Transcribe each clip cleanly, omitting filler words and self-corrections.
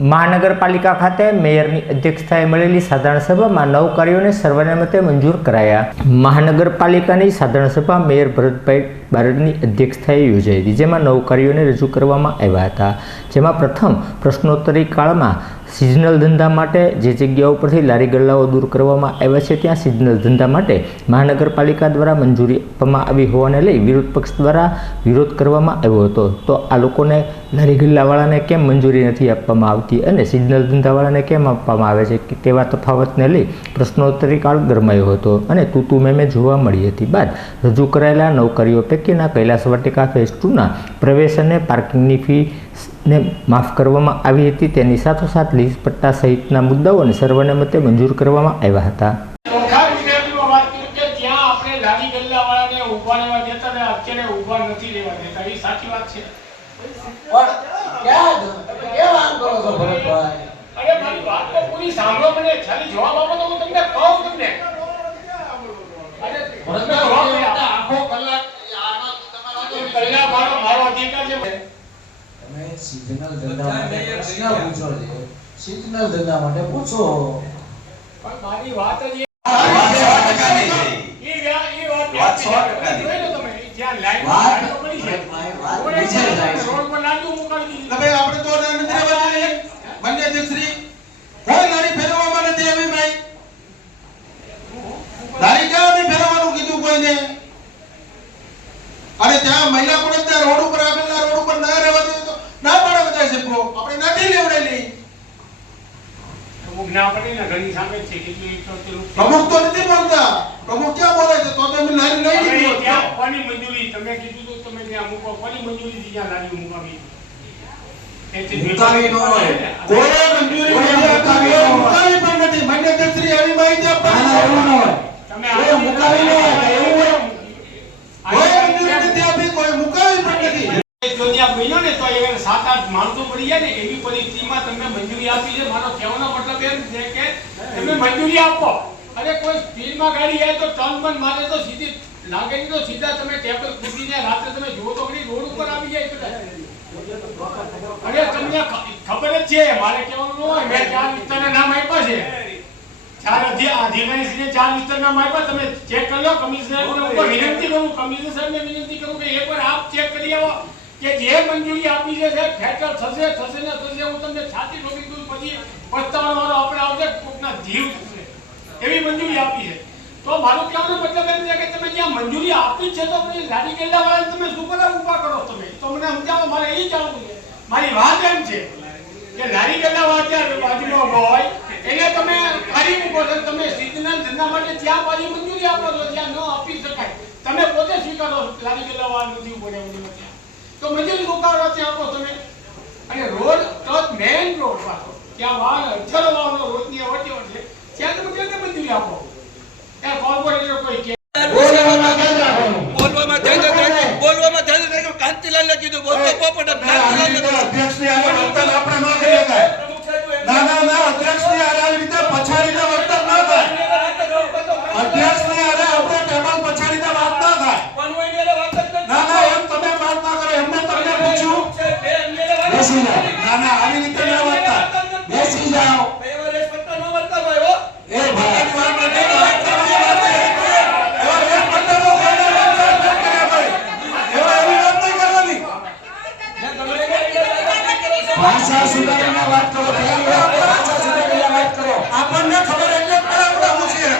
મહાનગરપાલિકા ખાતે મેયરની અધ્યક્ષતાએ મળેલી સાધારણ સભામાં 9 કાર્યોને સર્વાનુમતે મંજૂર કરાયા। મહાનગરપાલિકાની સાધારણ સભા મેયર ભરતભાઈ બારડની અધ્યક્ષતાએ યોજાઈ હતી, જેમાં 9 કાર્યોને રજૂ કરવામાં આવ્યા હતા। જેમાં પ્રથમ પ્રશ્નોત્તરી કાળમાં સિઝનલ ધંધા માટે જે જગ્યાઓ પરથી લારી ગલ્લાઓ દૂર કરવામાં આવ્યા છે ત્યાં સિઝનલ ધંધા માટે મહાનગરપાલિકા દ્વારા મંજૂરી આપવામાં આવી હોવાને લઈ વિરોધ પક્ષ દ્વારા વિરોધ કરવામાં આવ્યો હતો। તો આ લોકોને લારી ગલ્લાવાળાને કેમ મંજૂરી નથી આપવામાં આવતી અને સિઝનલ ધંધાવાળાને કેમ આપવામાં આવે છે તેવા તફાવતને લઈ પ્રશ્નોત્તરી કાળ ગરમાયો હતો અને તૂતુ મેમે જોવા મળી હતી। બાદ રજૂ કરાયેલા 9 કાર્યો પૈકીના કૈલાસ વાટિકા ફેઝ 2ના પ્રવેશ અને પાર્કિંગની ફી ને માફ કરવામાં આવી હતી। તેની સાથોસાથ લીઝ પટ્ટા સહિતના મુદ્દાઓને સર્વાનુમતે મંજૂર કરવામાં આવ્યા હતા। सीजनल धंधा माटे प्रश्न पूछो छे, सीजनल धंधा माटे पूछो पण मारी વાત જ વાત 100% ની તમે જ્યાં લાઈન પડી છે રોડ પર લાંબુ મુકાવી દીધી। હવે આપણે તો નરેન્દ્ર ભાઈ માન્ય અધ્યક્ષશ્રી કોઈ લારી ફેરવવામાં નથી આવી ભાઈ, લારી ક્યાં ફેરવવાનું કીધું કોઈને? અરે ત્યાં મહિલા પણ ત્યાં રોડ ઉપર આવેલા રોડ ઉપર ના રહેવા દે તો ના પાડે બધા છે બ્રો, આપણે નથી લેવડેલી પ્રમુખ ના પડે ને ઘણી સામે છે કે પ્રમુખ તો નથી બોલતા, પ્રમુખ ક્યાં બોલે છે? તો તમે લારી લઈ લીધી ત્યાં કોની મંજૂરી? તમે કીધું તો તમે ત્યાં મૂકો, કોની મંજૂરી થી ત્યાં લારી મુકાવી? મુકાવી ન હોય, કોઈ મંજૂરી મુકાવી પણ નથી। માન્ય અધ્યક્ષશ્રી આવી માહિતી આપવા એવું ન હોય, તમે આ મુકાવી ન હોય એવું હોય, કોઈ મંજૂરી નથી આપી, કોઈ મુકાવી પણ નથી। જો ત્યાં બન્યો ને તો એ 7-8 માણસો પડી જાય ને એવી પરિસ્થિતિમાં તમે મંજૂરી આપી છે। મારો કહેવાનો મતલબ એમ છે કે તમે મંજૂરી આપો, અરે કોઈ સ્પીડમાં ગાડી જાય તો ટર્ન પણ મારે તો સીધી લાગે નહીં તો સીધા તમે ટેબલ ખુશીને રાત્રે તમે જુઓ તો ઘણી રોડ ઉપર આવી જાય બધા। અરે તમને ખબર જ છે, મારે કહેવાનું ન હોય, મેં 4 વિસ્તારના નામ આપ્યા છે, 4 અધિકારીને 4 વિસ્તારના નામ આપ્યા, તમે ચેક કરી લો। કમિશનરને હું વિનંતી કરું, કમિશનર સાહેબને વિનંતી કરું કે એકવાર આપ ચેક કરી આવો કે જે મંજૂરી આપી છે ફેટલ થશે ને થશે। હું તમને છાતી ઠોકી દઉં, પછી પસ્તાવાનો આપણે આવશે, કોકના જીવ થશે એવી મંજૂરી આપી છે। તો મારું કહેવાનો મતલબ એમ છે કે તમે જ્યાં મંજૂરી આપી છે તો પછી લારી ગલ્લાવાળાને તમે શું કરવા ઊભા કરો? તમે તો મને સમજાવો, મારે એ જાણવું છે। મારી વાત એમ છે કે લારી ગલ્લાવાળા ત્યાં બાજુમાં હોય એને તમે કાઢી મૂકો છો, તમે સિઝનલ ધંધા માટે ત્યાં પાછી મંજૂરી આપો છો જ્યાં ન આપી શકાય, તમે પોતે સ્વીકારો લારી ગલ્લાવાળા નથી પડે ત્યાં તો મંજૂરી રોકાવા ત્યાં આપો તમે। અને રોડ તો મેઇન રોડ પાછો ત્યાં વાહન હજારો વાહનો રોજની અવરજવર છે, ત્યાં તમે કેવી મંજૂરી આપો? ત્યાં કોર્પોરેટર કોઈ કે બોલવામાં ધ્યાન કાંતિલાલને કીધું બોલતો પોપટ કાંતિલાલને અધ્યક્ષની આ વર્તન આપણે ન કરી શકાય। ના અધ્યક્ષની આ રીતે પછાડીને વર્તન ન થાય, અધ્યક્ષની આ આપણે ટેબલ પછાડીને વાત ના થાય। ના એમ તમે વાત ના કરો, એમને તમને પૂછ્યું બેસી જાઓ। ના આવી રીતે ના વાત થાય, બેસી જાઓ। એ ભાઈ વાત નથી, વાત કરવાની વાત છે, એવા એક પંડરો કોઈને વાત ન કરે ભાઈ, એવા એવી વાત નહીં કરવાની। ભાષા સુધારીને વાત કરો, ભાષા સુધારીને વાત કરો, આપણને ખબર એટલે આપણે પૂછીએ।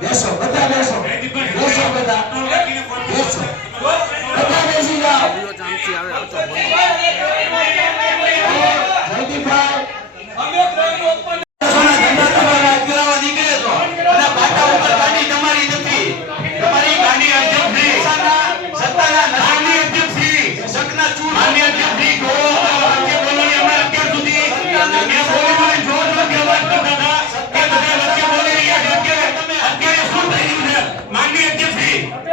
બેસો બધા, બેસો બેસો બધા, બેસો બધા, બેસી જાઓ। જયદીપભાઈ અમે માનનીય અધ્યક્ષ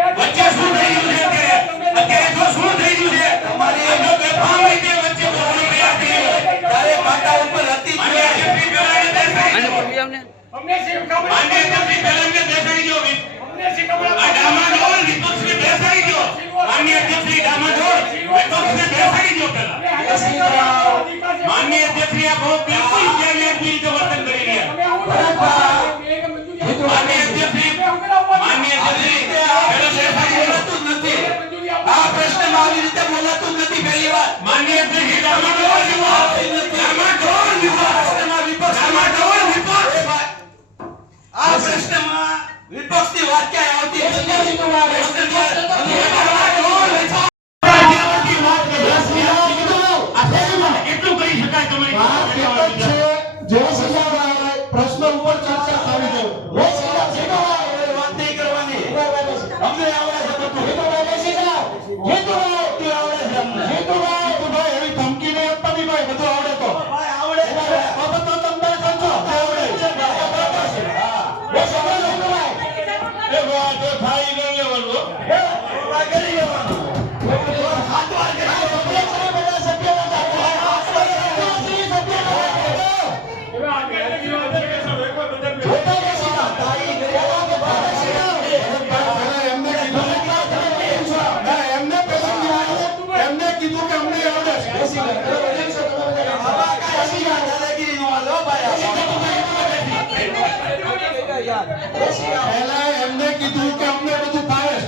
માનનીય અધ્યક્ષ શ્રી ડામાડોળ વિપક્ષને બેસાડી દો પહેલા. માનનીય અધ્યક્ષ શ્રી આ બહુ બિલકુલ ગેરવ્યાજબી રીતે વર્તન કરી રહ્યા. માનનીય અધ્યક્ષ શ્રી પહેલા બેસાડી બોલાતું જ નથી. આ પ્રશ્નમાં આવી રીતે બોલાતું જ નથી પહેલી વાર. માનનીય અધ્યક્ષ શ્રી ડામાડોળ આ પ્રશ્નમાં વિપક્ષની વાત ક્યાં આવતી એટલું કરી શકાય તમારી પ્રશ્ન ઉપર ચર્ચા થવી જોઈએ. વાત નહીં કરવાની. અમને આવડે છે બધું. એવી ધમકી નહીં આપવાની ભાઈ, બધું આવડે તો. આવડે છે. બાબત તો તમને સમજો. આવડે છે. એ વાત તો થાય ન લેવાનું. કરી લેવાનું. હાથ વાર કરી એમને કીધું કે અમને આવડે છે. પહેલા એમને કીધું કે અમને બધું ફાવે છે.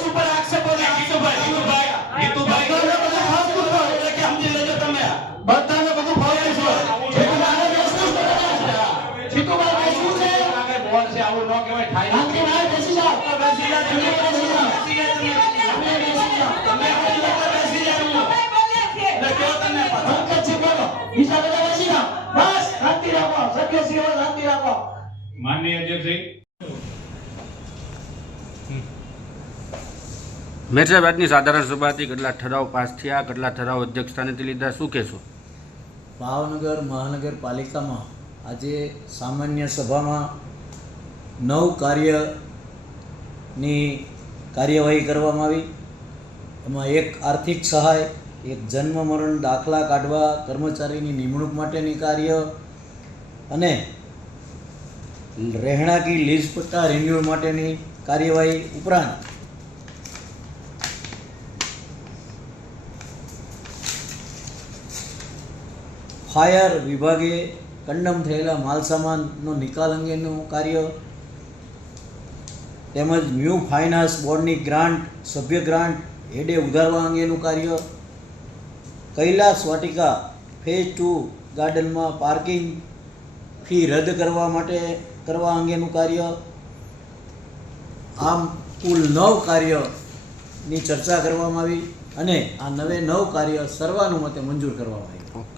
સુપર આક્ષેપો છે. ગીતુભાઈ બધાને બધું ફાવે છે. બોલ છે આવું ન કહેવાય. થાય માનનીય અધ્યક્ષ મેર સાહેબ, આજની સાધારણ સભાથી કેટલા ઠરાવ પાસ થયા, કેટલા ઠરાવ અધ્યક્ષ સ્થાનેથી લીધા, શું કહેશો? ભાવનગર મહાનગરપાલિકામાં આજે સામાન્ય સભામાં 9 કાર્યની કાર્યવાહી કરવામાં આવી. એમાં એક આર્થિક સહાય, એક જન્મ મરણ દાખલા કાઢવા, કર્મચારીની નિમણૂક માટેની કાર્ય અને રહેણાંકી લીઝ પટ્ટા રિન્યુઅલ માટેની કાર્યવાહી ઉપરાંત ફાયર વિભાગે કંડમ થયેલા માલસામાનનો નિકાલ અંગેનું કાર્ય તેમજ ન્યૂ ફાઇનાન્સ બોર્ડની ગ્રાન્ટ, સભ્ય ગ્રાન્ટ હેડે ઉધારવા અંગેનું કાર્ય, કૈલાસ વાટિકા ફેઝ 2 ગાર્ડનમાં પાર્કિંગ ફી રદ કરવા અંગેનું કાર્ય, આમ કુલ 9 કાર્યની ચર્ચા કરવામાં આવી અને આ 9 કાર્ય સર્વાનુમતે મંજૂર કરવામાં આવ્યું.